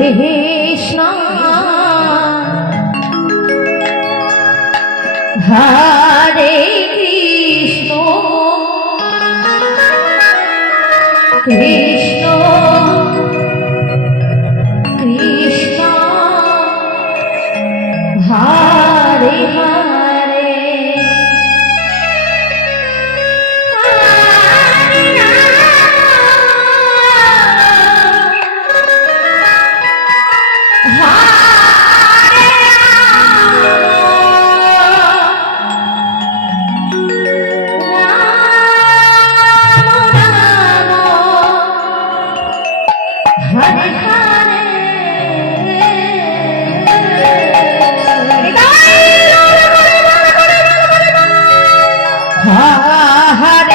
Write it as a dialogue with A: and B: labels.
A: Krishna. Hare I had